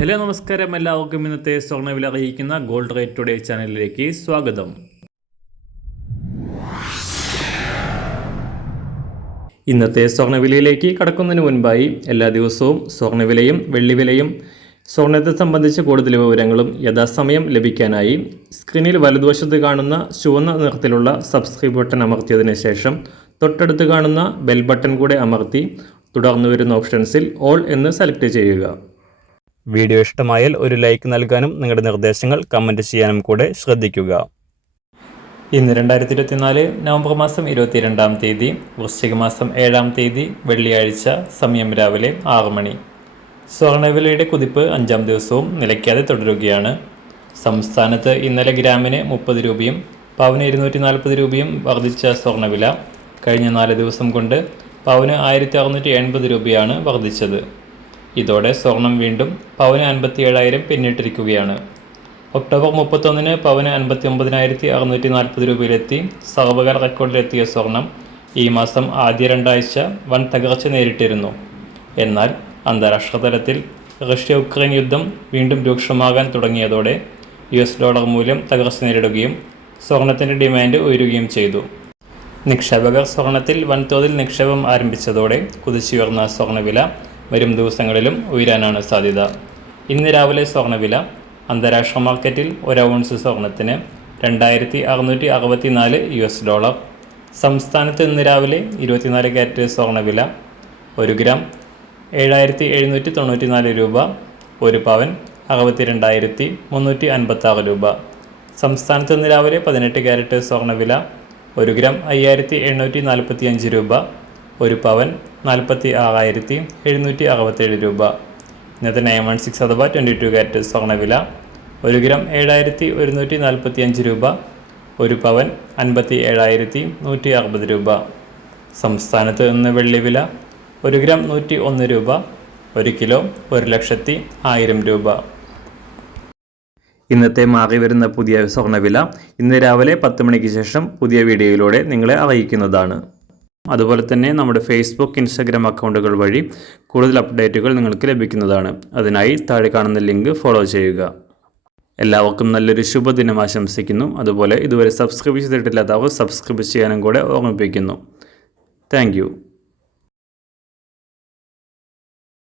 Hello നമസ്കാരം, എല്ലാവർക്കും ഇന്നത്തെ സ്വർണ്ണവില അറിയിക്കുന്ന ഗോൾഡ് റേറ്റ് ടുഡേ ചാനലിലേക്ക് സ്വാഗതം. ഇന്നത്തെ സ്വർണ്ണവിലയിലേക്ക് കടക്കുന്നതിന് മുൻപായി എല്ലാ ദിവസവും സ്വർണ്ണവിലയും വെള്ളിവിലയും സ്വർണ്ണത്തെ സംബന്ധിച്ച കൂടുതൽ വിവരങ്ങളും യഥാസമയം ലഭിക്കാനായി സ്ക്രീനിൽ വലതുവശത്ത് കാണുന്ന ചുവന്ന നിറത്തിലുള്ള സബ്സ്ക്രൈബ് ബട്ടൺ അമർത്തിയതിനു ശേഷം തൊട്ടടുത്ത് കാണുന്ന ബെൽ ബട്ടൺ കൂടെ അമർത്തി തുടർന്ന് വരുന്ന ഓപ്ഷൻസിൽ ഓൾ എന്ന് സെലക്ട് ചെയ്യുക. വീഡിയോ ഇഷ്ടമായാൽ ഒരു ലൈക്ക് നൽകാനും നിങ്ങളുടെ നിർദ്ദേശങ്ങൾ കമൻറ്റ് ചെയ്യാനും കൂടെ ശ്രദ്ധിക്കുക. ഇന്ന് 2024 നവംബർ മാസം 22-ാം തീയതി, വൃശ്ചിക മാസം 7-ാം തീയതി, വെള്ളിയാഴ്ച. സമയം രാവിലെ 6 മണി. സ്വർണ്ണവിലയുടെ കുതിപ്പ് 5-ാം ദിവസവും നിലയ്ക്കാതെ തുടരുകയാണ്. സംസ്ഥാനത്ത് ഇന്നലെ ഗ്രാമിന് 30 രൂപയും പവന് 240 രൂപയും വർദ്ധിച്ച സ്വർണ്ണവില കഴിഞ്ഞ 4 ദിവസം കൊണ്ട് പവന് 1680 രൂപയാണ് വർദ്ധിച്ചത്. ഇതോടെ സ്വർണം വീണ്ടും പവന് 57,000 പിന്നിട്ടിരിക്കുകയാണ്. ഒക്ടോബർ 31-ന് പവന് 59,640 രൂപയിലെത്തി സർവകാല റെക്കോർഡിലെത്തിയ സ്വർണം ഈ മാസം ആദ്യ 2 ആഴ്ച വൻ തകർച്ച നേരിട്ടിരുന്നു. എന്നാൽ അന്താരാഷ്ട്ര തലത്തിൽ റഷ്യ-ഉക്രൈൻ യുദ്ധം വീണ്ടും രൂക്ഷമാകാൻ തുടങ്ങിയതോടെ $ഡോളർ മൂല്യം തകർച്ച നേരിടുകയും സ്വർണത്തിൻ്റെ ഡിമാൻഡ് ഉയരുകയും ചെയ്തു. നിക്ഷേപകർ സ്വർണത്തിൽ വൻതോതിൽ നിക്ഷേപം ആരംഭിച്ചതോടെ കുതിച്ചുയർന്ന സ്വർണ്ണവില വരും ദിവസങ്ങളിലും ഉയരാനാണ് സാധ്യത. ഇന്ന് രാവിലെ സ്വർണ്ണവില അന്താരാഷ്ട്ര മാർക്കറ്റിൽ 1 ഔൺസ് സ്വർണത്തിന് $2,664. സംസ്ഥാനത്ത് ഇന്ന് രാവിലെ 24 ക്യാരറ്റ് സ്വർണ്ണവില 1 ഗ്രാം 7,794 രൂപ, 1 പവൻ 62,356 രൂപ. സംസ്ഥാനത്ത് ഇന്ന് രാവിലെ 18 ക്യാരറ്റ് സ്വർണ്ണവില 1 ഗ്രാം 5,845 രൂപ, 1 പവൻ 46,767 രൂപ. ഇന്നത്തെ 916 അഥവാ 22 ക്യാരറ്റ് സ്വർണ്ണവില 1 ഗ്രാം 7,145 രൂപ, 1 പവൻ 57,160 രൂപ. സംസ്ഥാനത്ത് ഇന്ന് വെള്ളിവില 1 ഗ്രാം 101 രൂപ, 1 കിലോ 1,01,000 രൂപ. ഇന്നത്തെ മാറി വരുന്ന പുതിയ സ്വർണ്ണവില ഇന്ന് രാവിലെ 10 മണിക്ക് ശേഷം പുതിയ വീഡിയോയിലൂടെ നിങ്ങളെ അറിയിക്കുന്നതാണ്. അതുപോലെ തന്നെ നമ്മുടെ ഫേസ്ബുക്ക്, ഇൻസ്റ്റാഗ്രാം അക്കൗണ്ടുകൾ വഴി കൂടുതൽ അപ്ഡേറ്റുകൾ നിങ്ങൾക്ക് ലഭിക്കുന്നതാണ്. അതിനായി താഴെ കാണുന്ന ലിങ്ക് ഫോളോ ചെയ്യുക. എല്ലാവർക്കും നല്ലൊരു ശുഭദിനം ആശംസിക്കുന്നു. അതുപോലെ ഇതുവരെ സബ്സ്ക്രൈബ് ചെയ്തിട്ടില്ലാത്തവർ സബ്സ്ക്രൈബ് ചെയ്യാനും കൂടെ ഓർമ്മിപ്പിക്കുന്നു. താങ്ക്